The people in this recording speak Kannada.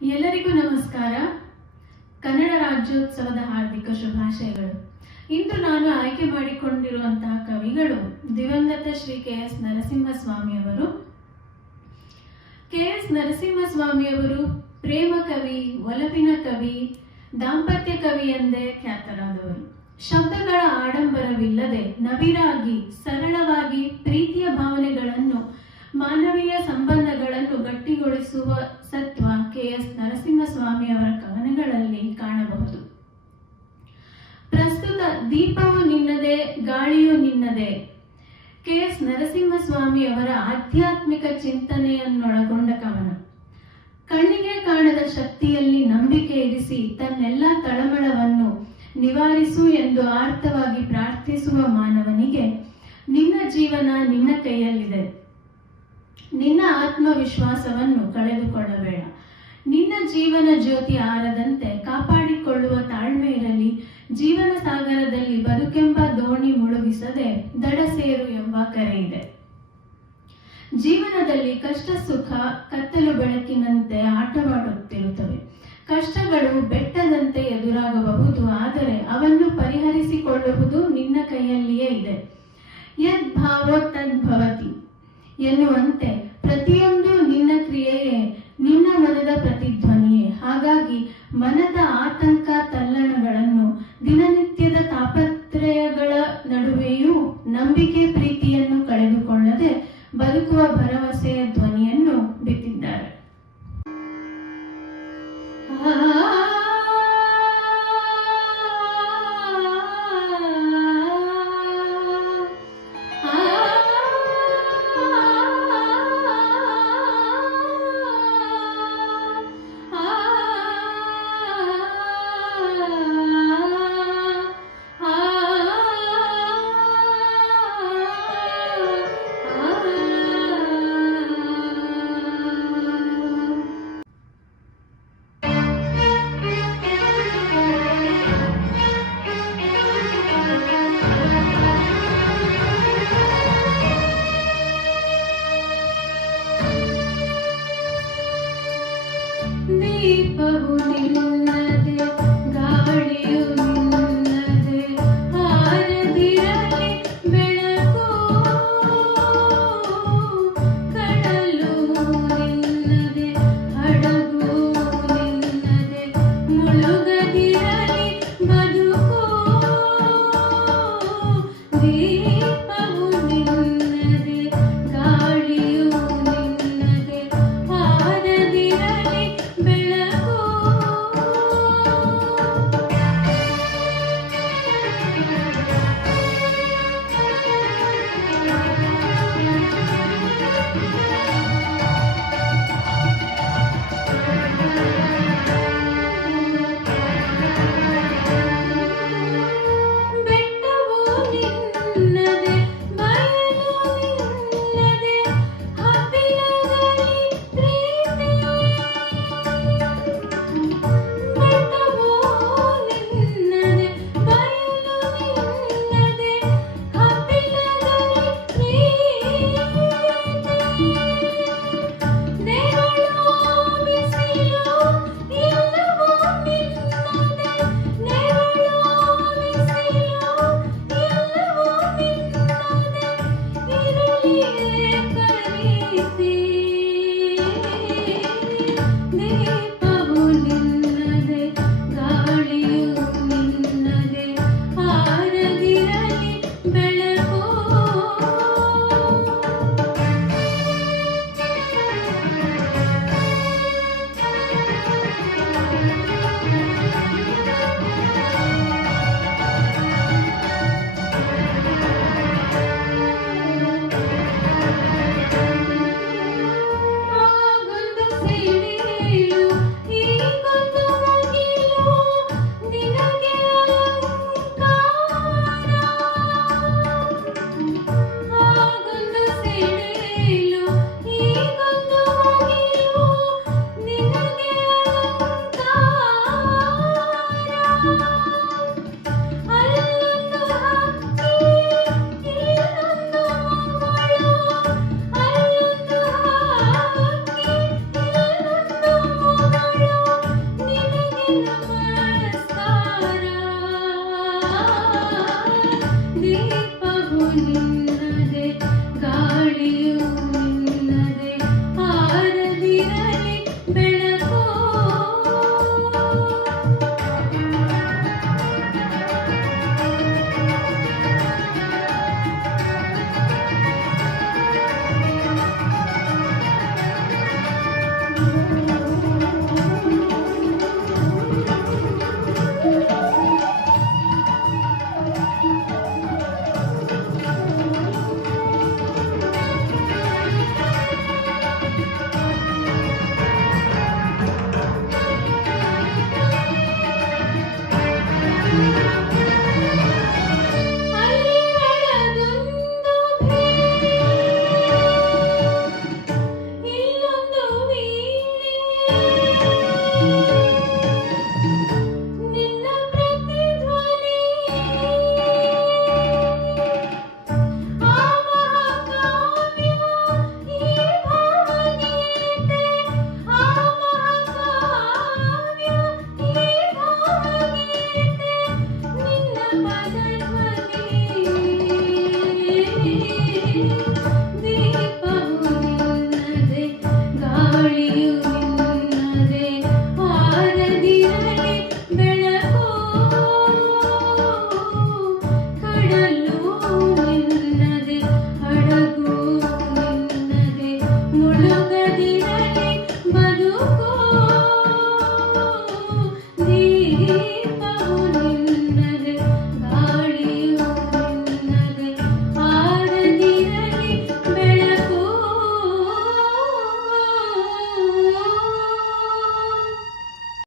ಎಲ್ಲರಿಗೂ ನಮಸ್ಕಾರ. ಕನ್ನಡ ರಾಜ್ಯೋತ್ಸವದ ಹಾರ್ದಿಕ ಶುಭಾಶಯಗಳು. ಇಂದು ನಾನು ಆಯ್ಕೆ ಮಾಡಿಕೊಂಡಿರುವಂತಹ ಕವಿಗಳು ದಿವಂಗತ ಶ್ರೀ ಕೆ.ಎಸ್. ನರಸಿಂಹಸ್ವಾಮಿಯವರು. ಕೆ.ಎಸ್. ನರಸಿಂಹಸ್ವಾಮಿಯವರು ಪ್ರೇಮ ಕವಿ, ಒಲವಿನ ಕವಿ, ದಾಂಪತ್ಯ ಕವಿ ಎಂದೇ ಖ್ಯಾತರಾದವರು. ಶಬ್ದಗಳ ಆಡಂಬರವಿಲ್ಲದೆ ನವಿರಾಗಿ ಸರಳವಾಗಿ ಪ್ರೀತಿಯ ಭಾವನೆಗಳನ್ನು, ಮಾನವೀಯ ಸಂಬಂಧಗಳನ್ನು ಗಟ್ಟಿಗೊಳಿಸುವ ಸತ್ವ ಕೆ.ಎಸ್. ನರಸಿಂಹಸ್ವಾಮಿಯವರ ಕವನಗಳಲ್ಲಿ ಕಾಣಬಹುದು. ಪ್ರಸ್ತುತ ದೀಪವು ನಿನ್ನದೇ, ಗಾಳಿಯು ನಿನ್ನದೇ ಕೆ.ಎಸ್. ನರಸಿಂಹಸ್ವಾಮಿಯವರ ಆಧ್ಯಾತ್ಮಿಕ ಚಿಂತನೆಯನ್ನೊಳಗೊಂಡ ಕವನ. ಕಣ್ಣಿಗೆ ಕಾಣದ ಶಕ್ತಿಯಲ್ಲಿ ನಂಬಿಕೆ ಇರಿಸಿ ತನ್ನೆಲ್ಲ ತಳಮಳವನ್ನು ನಿವಾರಿಸು ಎಂದು ಆರ್ತವಾಗಿ ಪ್ರಾರ್ಥಿಸುವ ಮಾನವನಿಗೆ ನಿನ್ನ ಜೀವನ ನಿನ್ನ ಕೈಯಲ್ಲಿದೆ. ನಿನ್ನ ಆತ್ಮವಿಶ್ವಾಸವನ್ನು ಕಳೆದುಕೊಳ್ಳಬೇಡ. ನಿನ್ನ ಜೀವನ ಜ್ಯೋತಿ ಆರದಂತೆ ಕಾಪಾಡಿಕೊಳ್ಳುವ ತಾಳ್ಮೆ ಇರಲಿ. ಜೀವನ ಸಾಗರದಲ್ಲಿ ಬದುಕೆಂಬ ದೋಣಿ ಮುಳುಗಿಸದೆ ದಡ ಸೇರು ಎಂಬ ಕರೆ ಇದೆ. ಜೀವನದಲ್ಲಿ ಕಷ್ಟ ಸುಖ ಕತ್ತಲು ಬೆಳಕಿನಂತೆ ಆಟವಾಡುತ್ತಿರುತ್ತವೆ. ಕಷ್ಟಗಳು ಬೆಟ್ಟದಂತೆ ಎದುರಾಗಬಹುದು, ಆದರೆ ಅವನ್ನು ಪರಿಹರಿಸಿಕೊಳ್ಳುವುದು ನಿನ್ನ ಕೈಯಲ್ಲಿಯೇ ಇದೆ. ಯದ್ ಭಾವೋ ತದ್ಭವತಿ ಎನ್ನುವಂತೆ ಪ್ರತಿಯೊಂದು ನಿನ್ನ ಕ್ರಿಯೆಯೇ ನಿನ್ನ ಮನದ ಪ್ರತಿಧ್ವನಿಯೇ. ಹಾಗಾಗಿ ಮನದ ಆತಂಕ ತಲ್ಲಣಗಳನ್ನು, ದಿನನಿತ್ಯದ ತಾಪತ್ರಯಗಳ ನಡುವೆಯೂ ನಂಬಿಕೆ ಪ್ರೀತಿಯನ್ನು ಕಳೆದುಕೊಳ್ಳದೆ ಬದುಕುವ ಭರವಸೆಯ ಧ್ವನಿಯನ್ನು ಬಿತ್ತಿದ್ದಾರೆ. ದೀಪವು ನಿನ್ನದೇ,